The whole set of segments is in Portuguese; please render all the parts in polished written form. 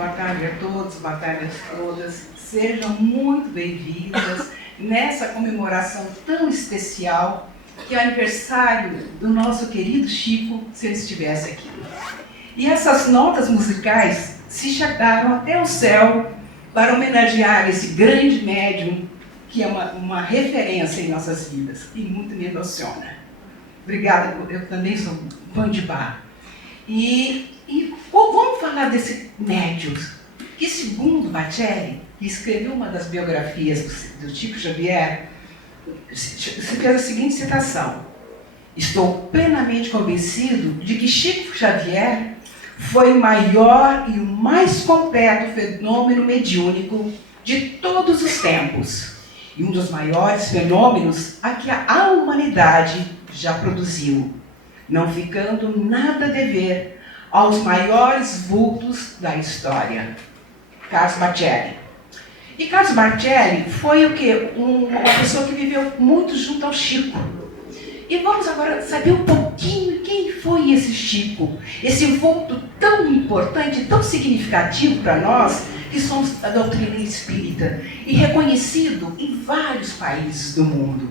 Boa tarde a todos, boa tarde a todas. Sejam muito bem-vindas nessa comemoração tão especial, que é o aniversário do nosso querido Chico, se ele estivesse aqui. E essas notas musicais se chegaram até o céu para homenagear esse grande médium, que é uma referência em nossas vidas, e muito me emociona. Obrigada, eu também sou fã de Bach. Vamos falar desse médium, que segundo Bacelli, que escreveu uma das biografias do Chico Xavier, se fez a seguinte citação: estou plenamente convencido de que Chico Xavier foi o maior e o mais completo fenômeno mediúnico de todos os tempos, e um dos maiores fenômenos a que a humanidade já produziu, não ficando nada a dever aos maiores vultos da história. Carlos Bacelli. E Carlos Bacelli foi o quê? Uma pessoa que viveu muito junto ao Chico. E vamos agora saber um pouquinho quem foi esse Chico, esse vulto tão importante, tão significativo para nós, que somos da doutrina espírita, e reconhecido em vários países do mundo.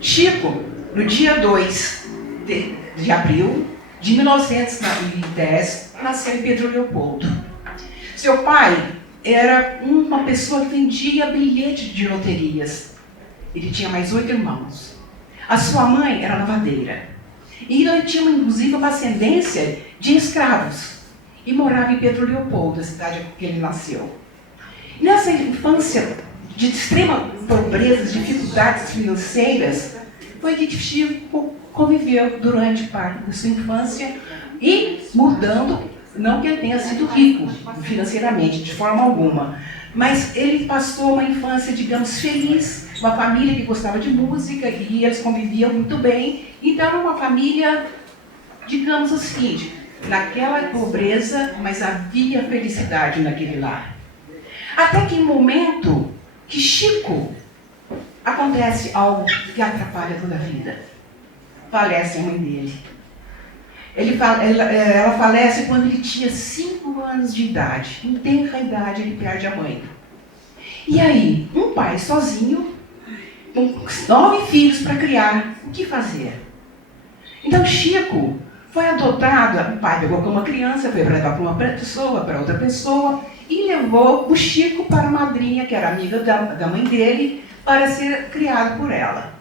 Chico, no dia 2 de abril de 1910, nasceu em Pedro Leopoldo. Seu pai era uma pessoa que vendia bilhete de loterias. Ele tinha mais 8 irmãos. A sua mãe era lavadeira. E ele tinha, inclusive, uma ascendência de escravos. E morava em Pedro Leopoldo, a cidade em que ele nasceu. Nessa infância de extrema pobreza, dificuldades financeiras, foi que Chico conviveu durante parte da sua infância e mudando, não que ele tenha sido rico financeiramente, de forma alguma, mas ele passou uma infância, digamos, feliz, uma família que gostava de música e eles conviviam muito bem. Então, era uma família, digamos o seguinte, naquela pobreza, mas havia felicidade naquele lar. Até que em um momento que Chico acontece algo que atrapalha toda a vida. Falece a mãe dele. Ela falece quando ele tinha 5 anos de idade. Em tenra idade, ele perde a mãe. E aí, um pai sozinho, com 9 filhos para criar, o que fazer? Então, Chico foi adotado. O pai pegou como uma criança, foi levar para uma pessoa, para outra pessoa, e levou o Chico para a madrinha, que era amiga da mãe dele, para ser criado por ela.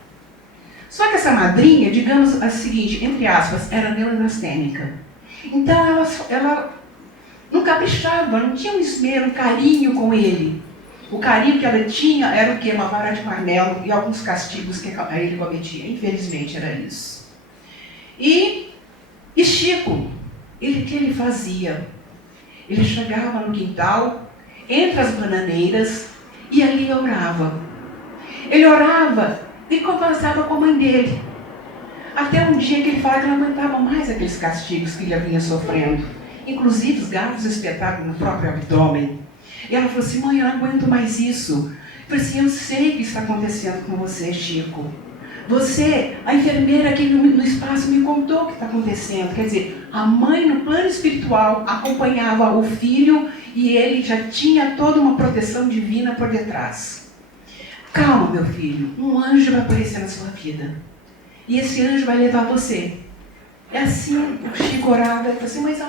Só que essa madrinha, digamos a seguinte, entre aspas, era neurastênica. Então ela não caprichava, não tinha um esmero, um carinho com ele. O carinho que ela tinha era o quê? Uma vara de marmelo e alguns castigos que ele cometia. Infelizmente era isso. E Chico, o que ele fazia? Ele chegava no quintal, entre as bananeiras, e ali orava. Ele orava e conversava com a mãe dele. Até um dia que ele falava que não aguentava mais aqueles castigos que ele vinha sofrendo. Inclusive os garfos espetados no próprio abdômen. E ela falou assim: mãe, eu não aguento mais isso. Eu falei assim: eu sei o que está acontecendo com você, Chico. Você, a enfermeira aqui no espaço me contou o que está acontecendo. Quer dizer, a mãe no plano espiritual acompanhava o filho e ele já tinha toda uma proteção divina por detrás. Calma, meu filho, um anjo vai aparecer na sua vida. E esse anjo vai levar você. É assim, o Chico orava, ele falou assim: mas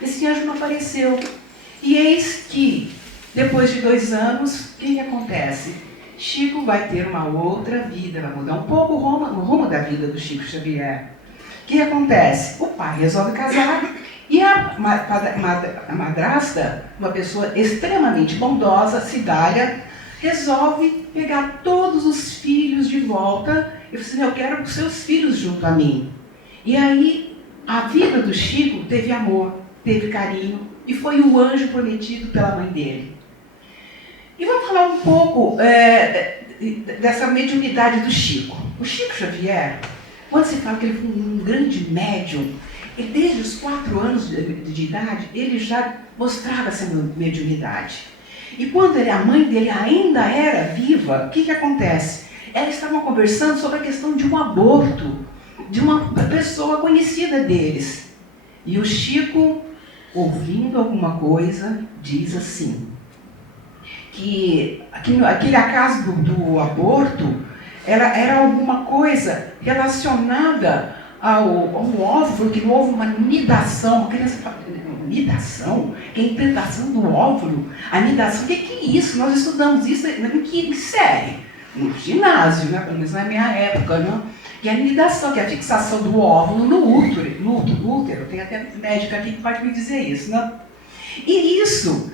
esse anjo não apareceu. E eis que, depois de 2 anos, o que acontece? Chico vai ter uma outra vida, vai mudar um pouco o rumo da vida do Chico Xavier. O que acontece? O pai resolve casar e a madrasta, uma pessoa extremamente bondosa, Cidália, resolve pegar todos os filhos de volta e falou assim: eu quero os seus filhos junto a mim. E aí a vida do Chico teve amor, teve carinho e foi o anjo prometido pela mãe dele. E vamos falar um pouco dessa mediunidade do Chico. O Chico Xavier, quando se fala que ele foi um grande médium, e desde os 4 anos de idade, ele já mostrava essa mediunidade. E quando a mãe dele ainda era viva, o que acontece? Elas estavam conversando sobre a questão de um aborto, de uma pessoa conhecida deles. E o Chico ouvindo alguma coisa, diz assim, que aquele acaso do aborto era alguma coisa relacionada ao óvulo, que não houve uma nidação. A criança fala, nidação? Que é a implantação do óvulo? A nidação, o que é isso? Nós estudamos isso em que série? No ginásio, né? Pelo menos na minha época, né? E a nidação, que é a fixação do óvulo no útero. Tem até médica aqui que pode me dizer isso, né? E isso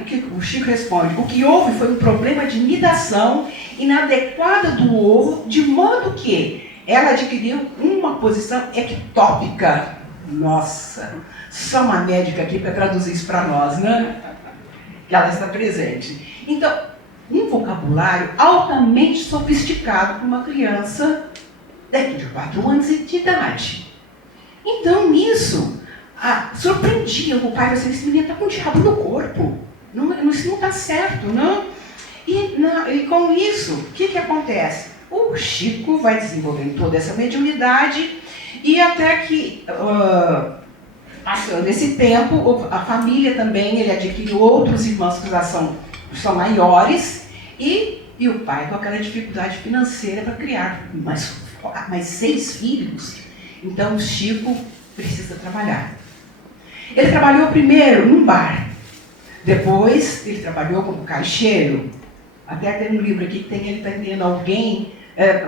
o que o Chico responde: o que houve foi um problema de nidação inadequada do ovo, de modo que ela adquiriu uma posição ectópica. Nossa, só uma médica aqui para traduzir isso para nós, né? Que ela está presente. Então, um vocabulário altamente sofisticado para uma criança de 4 anos de idade. Então, nisso, surpreendia o pai, assim, esse menino está com o diabo no corpo. Isso não está certo, não? E com isso, o que acontece? O Chico vai desenvolvendo toda essa mediunidade e até que, passando esse tempo, a família também, ele adquire outros irmãos que já são maiores e o pai com aquela dificuldade financeira para criar mais 6 filhos. Então, o Chico precisa trabalhar. Ele trabalhou primeiro num bar. Depois, ele trabalhou como caixeiro. Até tem um livro aqui que ele está entendendo alguém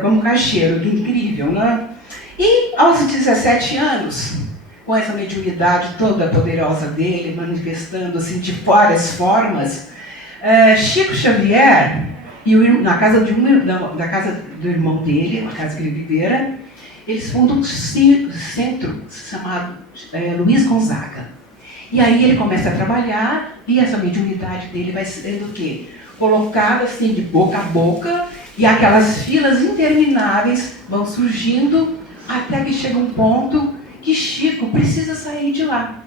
como caixeiro, que incrível, né? E aos 17 anos, com essa mediunidade toda poderosa dele, manifestando assim, de várias formas, Chico Xavier, na casa do irmão dele, na casa que ele vivera, eles fundam um centro chamado Luiz Gonzaga. E aí ele começa a trabalhar e essa mediunidade dele vai sendo o quê? Colocada assim de boca a boca e aquelas filas intermináveis vão surgindo até que chega um ponto que Chico precisa sair de lá.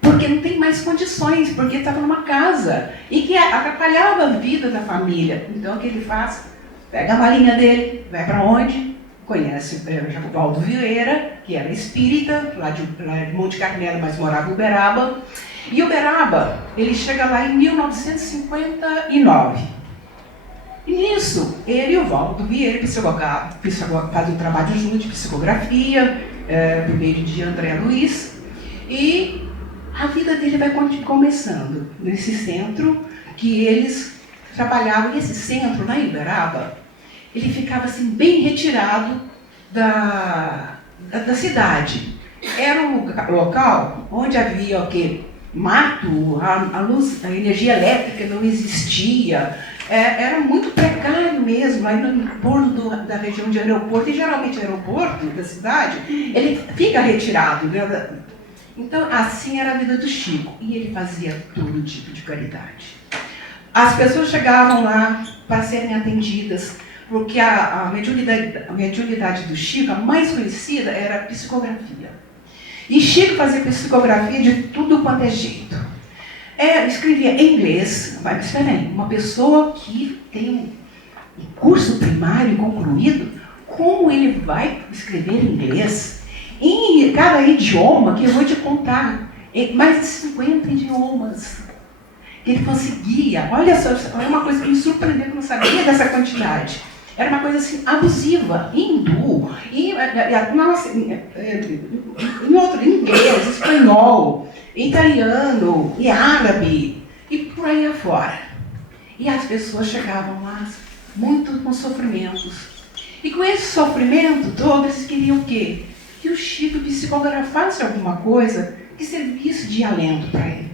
Porque não tem mais condições, porque estava numa casa e que atrapalhava a vida da família. Então o que ele faz? Pega a malinha dele, vai para onde? Conhece o Valdo Vieira, que era espírita, lá de Monte Carmelo, mas morava em Uberaba. E Uberaba, ele chega lá em 1959. E nisso, ele e o Valdo Vieira fazem um trabalho junto de psicografia, por meio de André Luiz. E a vida dele vai começando nesse centro que eles trabalhavam. E esse centro, na Uberaba, ele ficava assim, bem retirado da cidade. Era um local onde havia o quê? Mato, a luz, a energia elétrica não existia. Era muito precário mesmo, aí no entorno da região de aeroporto, e geralmente o aeroporto da cidade, ele fica retirado, né? Então, assim era a vida do Chico, e ele fazia todo tipo de caridade. As pessoas chegavam lá para serem atendidas, porque a mediunidade do Chico, a mais conhecida, era a psicografia. E Chico fazia psicografia de tudo quanto é jeito. Escrevia em inglês, mas espera aí, uma pessoa que tem um curso primário concluído, como ele vai escrever em inglês? Em cada idioma, que eu vou te contar, mais de 50 idiomas. Ele conseguia, olha só, é uma coisa que me surpreendeu, que eu não sabia dessa quantidade. Era uma coisa assim, abusiva, hindu, em inglês, espanhol, italiano, e árabe, e por aí afora. E as pessoas chegavam lá muito com sofrimentos. E com esse sofrimento todo, eles queriam o quê? Que o Chico psicografasse alguma coisa que servisse de alento para ele.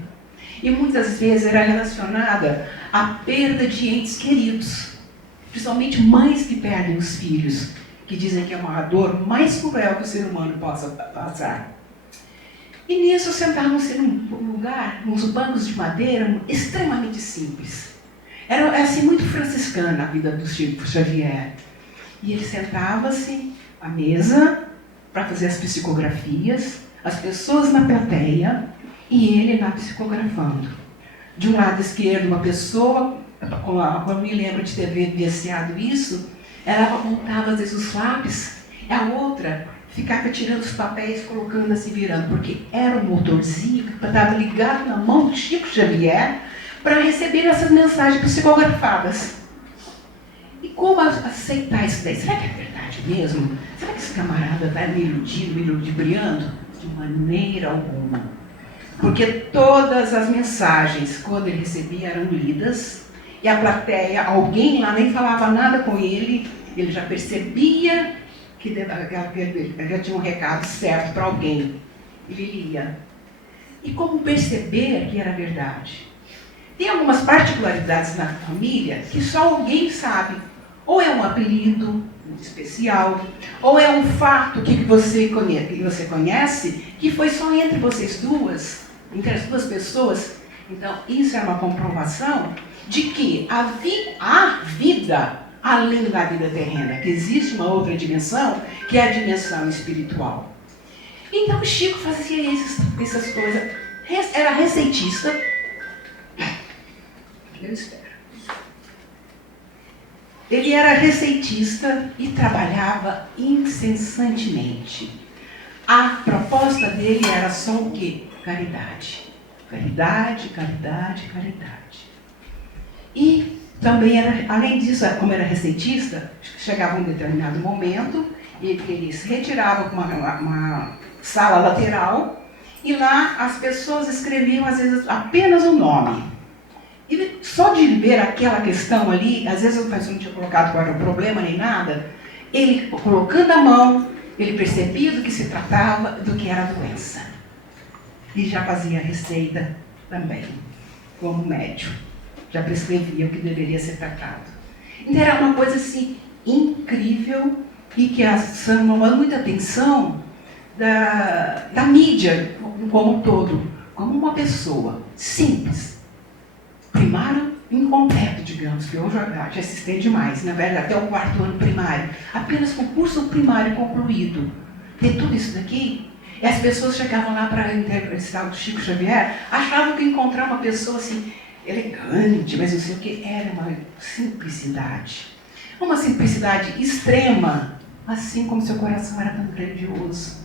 E muitas vezes era relacionada à perda de entes queridos. Principalmente mães que perdem os filhos, que dizem que é uma dor mais cruel que o ser humano possa passar. E nisso sentavam-se num lugar, uns bancos de madeira extremamente simples. Era assim muito franciscana a vida do Chico Xavier. E ele sentava-se à mesa para fazer as psicografias, as pessoas na plateia e ele lá psicografando. De um lado esquerdo, uma pessoa, eu me lembro de ter vivenciado isso, ela montava às vezes os lápis, a outra ficava tirando os papéis, colocando assim, virando, porque era um motorzinho que estava ligado na mão do Chico Xavier para receber essas mensagens psicografadas. E como aceitar isso daí? Será que é verdade mesmo? Será que esse camarada está me iludindo, me ludibriando? De maneira alguma. Porque todas as mensagens, quando ele recebia, eram lidas, e a plateia, alguém lá nem falava nada com ele, ele já percebia que já tinha um recado certo para alguém. Ele lia. E como perceber que era verdade? Tem algumas particularidades na família que só alguém sabe. Ou é um apelido especial, ou é um fato que você conhece, que foi só entre vocês duas, entre as duas pessoas. Então, isso é uma comprovação de que há vida além da vida terrena, que existe uma outra dimensão, que é a dimensão espiritual. Então, o Chico fazia essas coisas. Era receitista. Eu espero. Ele era receitista e trabalhava incessantemente. A proposta dele era só o quê? Caridade. Caridade, caridade, caridade. E também era, além disso, como era receitista, chegava um determinado momento e ele se retirava para uma sala lateral e lá as pessoas escreviam, às vezes, apenas o nome. E só de ver aquela questão ali, às vezes eu não tinha colocado qual era o problema nem nada, ele colocando a mão, ele percebia do que se tratava, do que era a doença. E já fazia a receita também, como médium. Já prescrevia o que deveria ser tratado. Então era uma coisa assim incrível e que chamava muita atenção da mídia como um todo, como uma pessoa simples. Primário incompleto, digamos, que hoje já se estende mais, na verdade, até o 4º ano primário. Apenas com o curso primário concluído. Ter tudo isso daqui, e as pessoas chegavam lá para entrevistar o Chico Xavier, achavam que encontrar uma pessoa assim, elegante, mas não sei o que, era uma simplicidade. Uma simplicidade extrema, assim como seu coração era tão grandioso.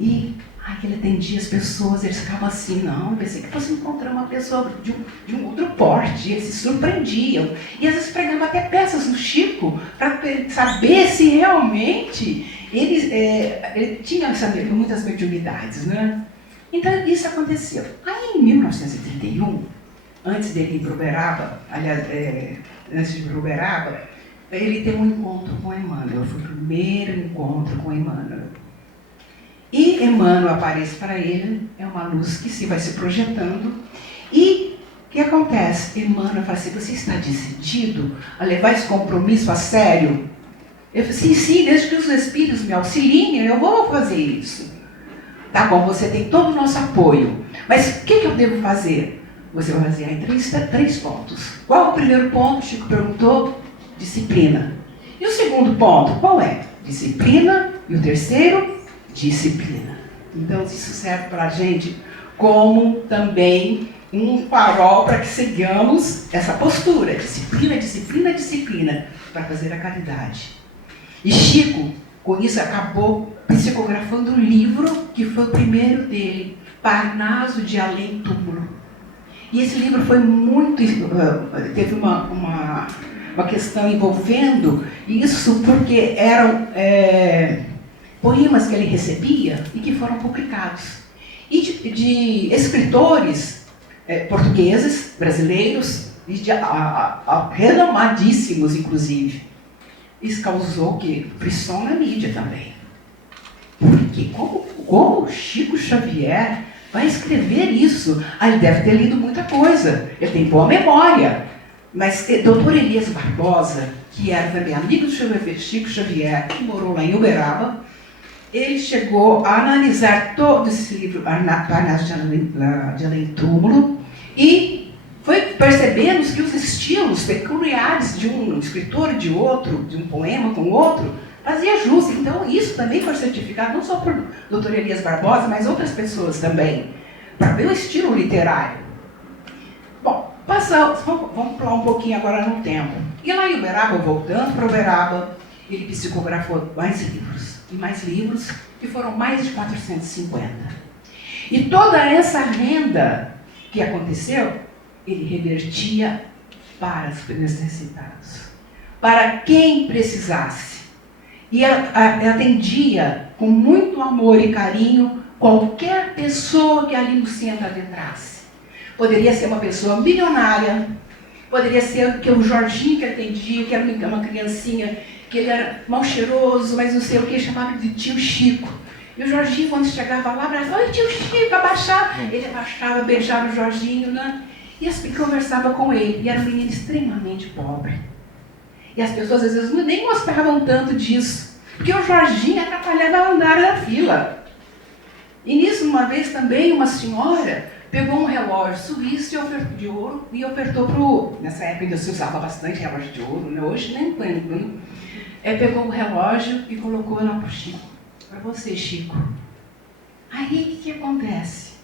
E ele atendia as pessoas, eles ficavam assim, não, eu pensei que fosse encontrar uma pessoa de um outro porte, eles se surpreendiam. E às vezes pregavam até peças no Chico, para saber se realmente ele tinha muitas mediunidades, né? Então isso aconteceu. Aí em 1931, antes dele ir para Uberaba, aliás, antes de ir para Uberaba, ele teve um encontro com Emmanuel, foi o primeiro encontro com Emmanuel. E Emmanuel aparece para ele, é uma luz que vai se projetando. E o que acontece? Emmanuel fala assim, você está decidido a levar esse compromisso a sério? Eu falei, sim, desde que os espíritos me auxiliem, eu vou fazer isso. Tá bom, você tem todo o nosso apoio. Mas o que eu devo fazer? Você vai fazer em três pontos. Qual é o primeiro ponto? Chico perguntou, disciplina. E o segundo ponto, qual é? Disciplina. E o terceiro? Disciplina. Então isso serve para a gente como também um farol para que sigamos essa postura, disciplina, disciplina, disciplina, para fazer a caridade. E Chico, com isso, acabou psicografando um livro que foi o primeiro dele, Parnaso de Além Túmulo. E esse livro foi muito, teve uma questão envolvendo isso, porque eram poemas que ele recebia e que foram publicados. E de escritores portugueses, brasileiros, e renomadíssimos, inclusive. Isso causou que frisson na mídia também. Porque como Chico Xavier vai escrever isso? Ele deve ter lido muita coisa, ele tem boa memória. Mas Dr. Elias Barbosa, que era também amigo do Chico Xavier, que morou lá em Uberaba, ele chegou a analisar todo esse livro, Parnaso de Além Túmulo, e foi percebendo que os estilos peculiares de um escritor e de outro, de um poema com outro, fazia jus. Então isso também foi certificado, não só por Dr. Elias Barbosa, mas outras pessoas também, para ver o estilo literário. Bom, vamos pular um pouquinho agora no tempo. E lá em Uberaba, voltando para Uberaba, ele psicografou mais livros. e mais livros, que foram mais de 450. E toda essa renda que aconteceu, ele revertia para os necessitados, para quem precisasse. E atendia com muito amor e carinho qualquer pessoa que ali no centro adentrasse. Poderia ser uma pessoa milionária, poderia ser que o Jorginho que atendia, que era uma criancinha, que ele era mal cheiroso, mas não sei o que, chamava de tio Chico. E o Jorginho, quando chegava lá, falava: oi, tio Chico, abaixava. Ele abaixava, beijava o Jorginho, né? E conversava com ele. E era um menino extremamente pobre. E as pessoas, às vezes, nem gostavam tanto disso, porque o Jorginho atrapalhava a andar na fila. E nisso, uma vez também, uma senhora pegou um relógio suíço de ouro e ofertou para o... Nessa época ainda se usava bastante relógio de ouro, né? Hoje nem tanto, né? Pegou o relógio e colocou lá para o Chico. Para você, Chico. Aí, o que acontece?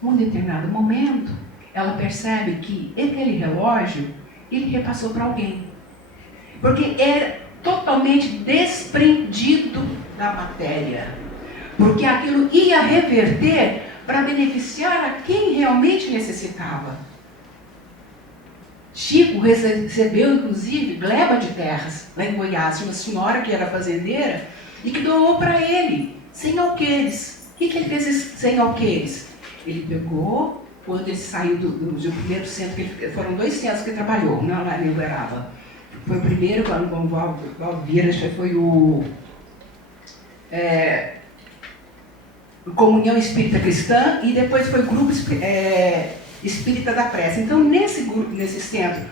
Num determinado momento, ela percebe que aquele relógio, ele repassou para alguém. Porque era totalmente desprendido da matéria. Porque aquilo ia reverter para beneficiar a quem realmente necessitava. Chico recebeu, inclusive, gleba de terras lá em Goiás, uma senhora que era fazendeira e que doou para ele 100 alqueires. O que ele fez esses 100 alqueires? Ele pegou, quando ele saiu do primeiro centro, foram 2 centros que ele trabalhou, não, lá em Uberaba. Foi o primeiro, com o Valvira, foi o Comunhão Espírita Cristã, e depois foi o Grupo Espírita da Prece. Então, nesse centro,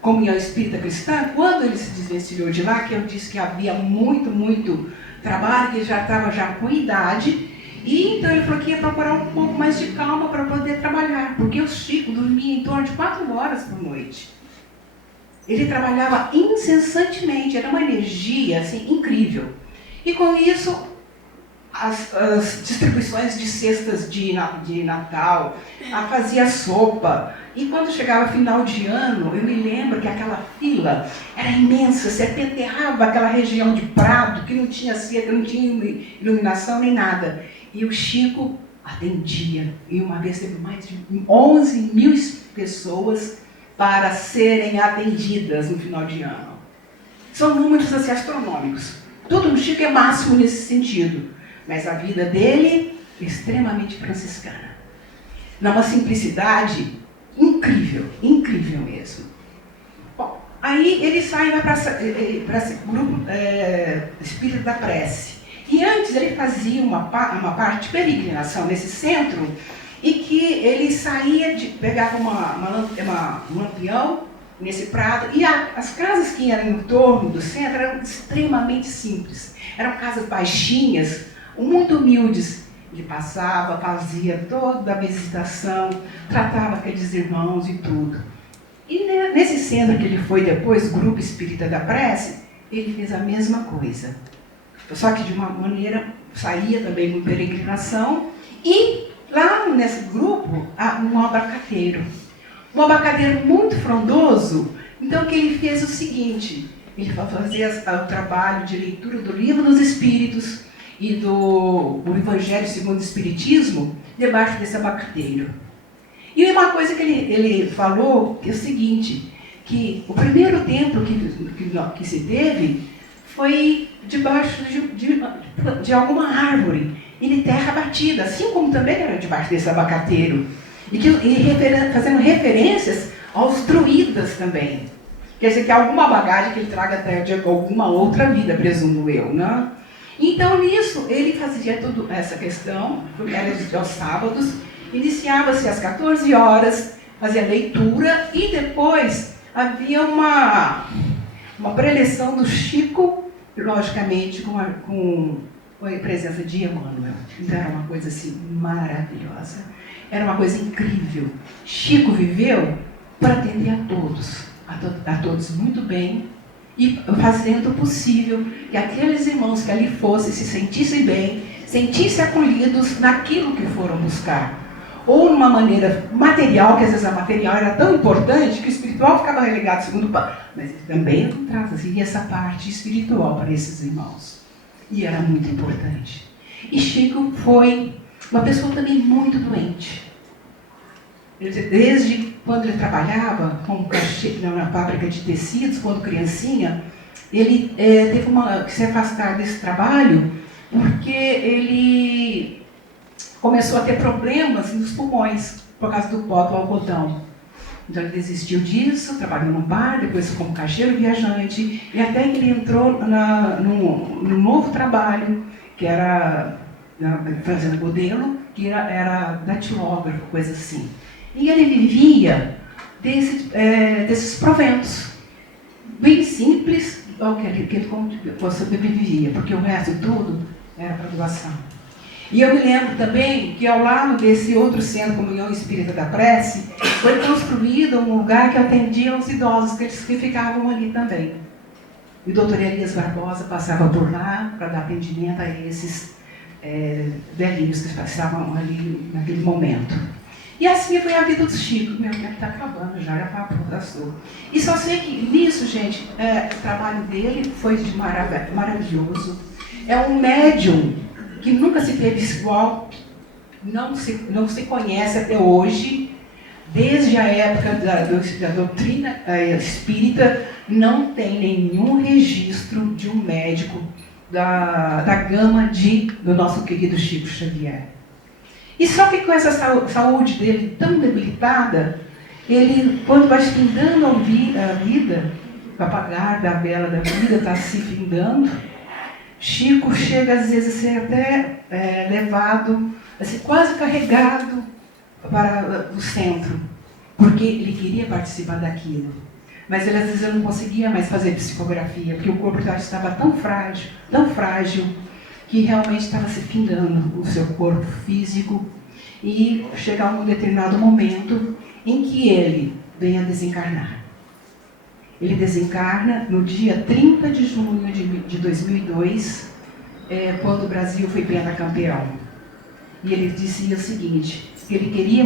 Comunhão Espírita Cristã, quando ele se desvencilhou de lá, que eu disse que havia muito trabalho, que ele já estava com idade, e então ele falou que ia procurar um pouco mais de calma para poder trabalhar, porque o Chico dormia em torno de 4 horas por noite. Ele trabalhava incessantemente, era uma energia assim, incrível. E com isso, as distribuições de cestas de Natal, fazia sopa. E quando chegava final de ano, eu me lembro que aquela fila era imensa, você aterrava aquela região de Prado, que não tinha cerca, não tinha iluminação nem nada. E o Chico atendia. E uma vez teve mais de 11 mil pessoas para serem atendidas no final de ano. São números assim, astronômicos. Tudo no Chico é máximo nesse sentido. Mas a vida dele é extremamente franciscana. Numa simplicidade incrível, incrível mesmo. Bom, aí ele sai para esse grupo Espírita da Prece. E antes ele fazia uma parte de peregrinação nesse centro, e que ele saía, pegava um lampião nesse prado, e as casas que eram em torno do centro eram extremamente simples. Eram casas baixinhas, muito humildes. Ele passava, fazia toda a visitação, tratava aqueles irmãos e tudo. E nesse centro que ele foi depois, Grupo Espírita da Prece, ele fez a mesma coisa. Só que de uma maneira, saía também com peregrinação, e lá nesse grupo, há um abacateiro. Um abacateiro muito frondoso. Então, o que ele fez o seguinte: ele fazia o trabalho de leitura do Livro dos Espíritos e do Evangelho segundo o Espiritismo debaixo desse abacateiro. E uma coisa que ele falou que é o seguinte: que o primeiro templo que se teve foi debaixo de alguma árvore e de terra batida, assim como também era debaixo desse abacateiro. Fazendo referências aos druidas também. Quer dizer, que há alguma bagagem que ele traga até de alguma outra vida, presumo eu, né? Então, nisso, ele fazia toda essa questão, era aos sábados, iniciava-se às 14 horas, fazia leitura, e depois havia uma preleção do Chico, logicamente, com a presença de Emmanuel. Então, era uma coisa assim maravilhosa. Era uma coisa incrível. Chico viveu para atender a todos muito bem, e fazendo o possível que aqueles irmãos que ali fossem se sentissem bem, sentissem acolhidos naquilo que foram buscar. Ou numa maneira material, que às vezes a material era tão importante que o espiritual ficava relegado segundo plano. Mas ele também trazia essa parte espiritual para esses irmãos. E era muito importante. E Chico foi uma pessoa também muito doente. Desde quando ele trabalhava na fábrica de tecidos, quando criancinha, ele teve que se afastar desse trabalho porque ele começou a ter problemas nos pulmões por causa do pó do algodão. Então ele desistiu disso, trabalhou num bar, depois como caixeiro viajante, e até que ele entrou num novo trabalho, que era fazendo modelo, que era datilógrafo, coisa assim. E ele vivia desses proventos, bem simples, ao que ele sobrevivia, porque o resto tudo era para doação. E eu me lembro também que ao lado desse outro centro Comunhão Espírita da Prece, foi construído um lugar que atendia os idosos, que ficavam ali também. E o doutor Elias Barbosa passava por lá para dar atendimento a esses velhinhos que passavam ali naquele momento. E assim foi a vida do Chico. Meu tempo está acabando já papo passou. E só sei que nisso, gente, o trabalho dele foi maravilhoso. É um médium que nunca se teve igual, não se conhece até hoje, desde a época da doutrina espírita, não tem nenhum registro de um médico da gama do nosso querido Chico Xavier. E só que com essa saúde dele tão debilitada, ele, quando vai findando a vida, o apagar da vela da vida está se findando, Chico chega às vezes a ser até levado, assim, quase carregado para o centro, porque ele queria participar daquilo. Mas ele às vezes não conseguia mais fazer psicografia, porque o corpo estava tão frágil, que realmente estava se findando o seu corpo físico, e chega um determinado momento em que ele vem a desencarnar. Ele desencarna no dia 30 de junho de 2002, quando o Brasil foi pentacampeão. E ele dizia o seguinte, que ele queria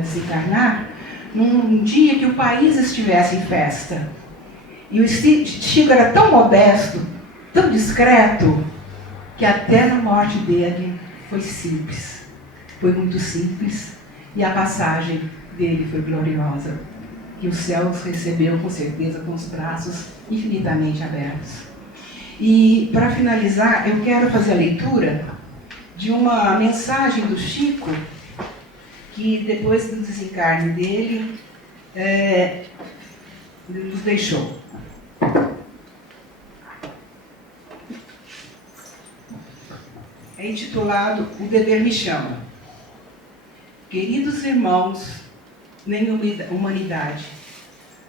desencarnar num dia que o país estivesse em festa. E o Chico era tão modesto, tão discreto, que até na morte dele foi simples. Foi muito simples, e a passagem dele foi gloriosa. Que o céu os recebeu com certeza com os braços infinitamente abertos. E para finalizar, eu quero fazer a leitura de uma mensagem do Chico, que depois do desencarne dele, nos deixou. É intitulado O Dever Me Chama. Queridos irmãos, nem humanidade,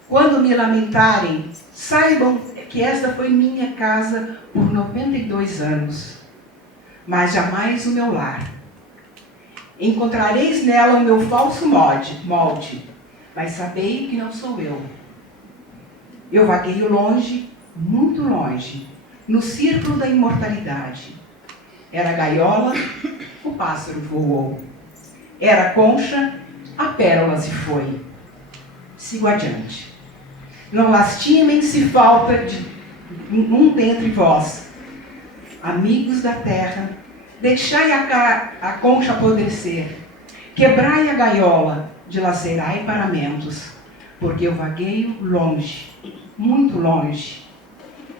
quando me lamentarem, saibam que esta foi minha casa por 92 anos, mas jamais o meu lar. Encontrareis nela o meu falso molde, mas sabei que não sou eu. Eu vagueio longe, muito longe, no círculo da imortalidade. Era a gaiola, o pássaro voou. Era a concha, a pérola se foi. Sigo adiante. Não lastimem se falta de um dentre vós. Amigos da terra, deixai a concha apodrecer. Quebrai a gaiola, dilacerai paramentos. Porque eu vagueio longe, muito longe.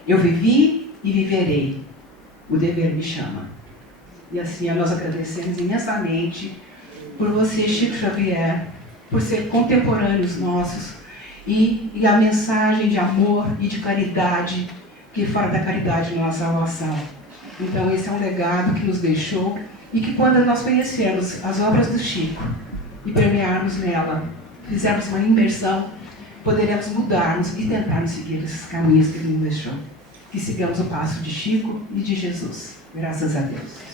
Eu vivi e viverei. O dever me chama. E assim nós agradecemos imensamente por você, Chico Xavier, por ser contemporâneos nossos, e a mensagem de amor e de caridade, que fora da caridade não há salvação. Então esse é um legado que nos deixou, e que quando nós conhecermos as obras do Chico e permearmos nela, fizermos uma imersão, poderemos mudarmos e tentarmos seguir esses caminhos que ele nos deixou. Que sigamos o passo de Chico e de Jesus. Graças a Deus.